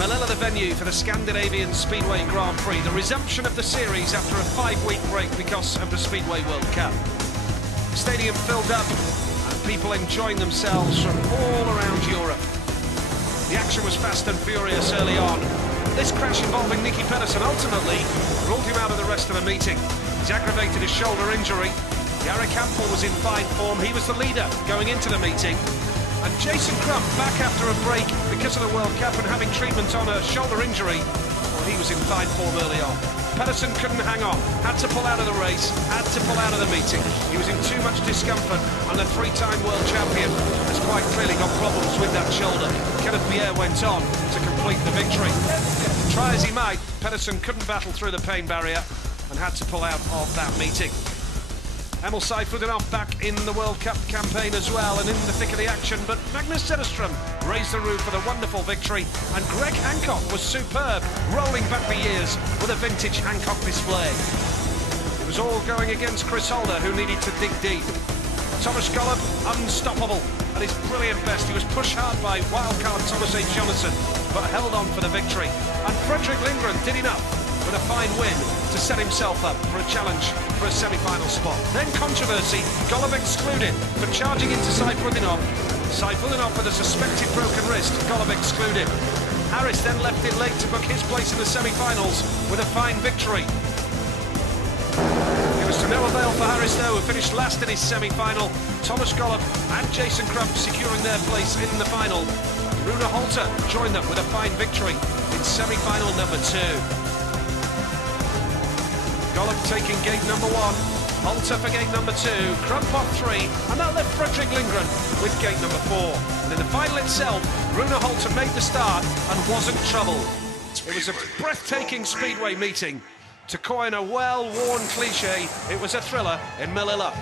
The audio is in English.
Malilla the venue for the Scandinavian Speedway Grand Prix, the resumption of the series after a 5-week break because of the Speedway World Cup. Stadium filled up and people enjoying themselves from all around Europe. The action was fast and furious early on. This crash involving Nicky Pedersen ultimately ruled him out of the rest of the meeting. He's aggravated his shoulder injury. Jarek Hampel was in fine form. He was the leader going into the meeting. And Jason Crump, back after a break because of the World Cup and having treatment on a shoulder injury, well, he was in fine form early on. Pedersen couldn't hang on, had to pull out of the race, had to pull out of the meeting. He was in too much discomfort, and the three-time world champion has quite clearly got problems with that shoulder. Kenneth Pierre went on to complete the victory. Try as he might, Pedersen couldn't battle through the pain barrier and had to pull out of that meeting. Emil Seifuldinov back in the World Cup campaign as well and in the thick of the action, but Magnus Cederström raised the roof for the wonderful victory, and Greg Hancock was superb, rolling back the years with a vintage Hancock display. It was all going against Chris Holder, who needed to dig deep. Thomas Golub, unstoppable at his brilliant best. He was pushed hard by wildcard Thomas A. Jonassen, but held on for the victory. And Fredrik Lindgren did enough with a fine win to set himself up for a challenge for a semi-final spot. Then controversy, Golub excluded for charging into Seifuldinov. Seifuldinov with a suspected broken wrist, Golub excluded. Harris then left it late to book his place in the semi-finals with a fine victory. It was to no avail for Harris though, who finished last in his semi-final. Thomas Golub and Jason Crump securing their place in the final. Rune Holter joined them with a fine victory in semi-final number 2. Golub taking gate number 1, Holter for gate number 2, Crump off 3, and that left Fredrik Lindgren with gate number 4. And in the final itself, Rune Holter made the start and wasn't troubled. It was a breathtaking speedway meeting. To coin a well-worn cliche, it was a thriller in Malilla.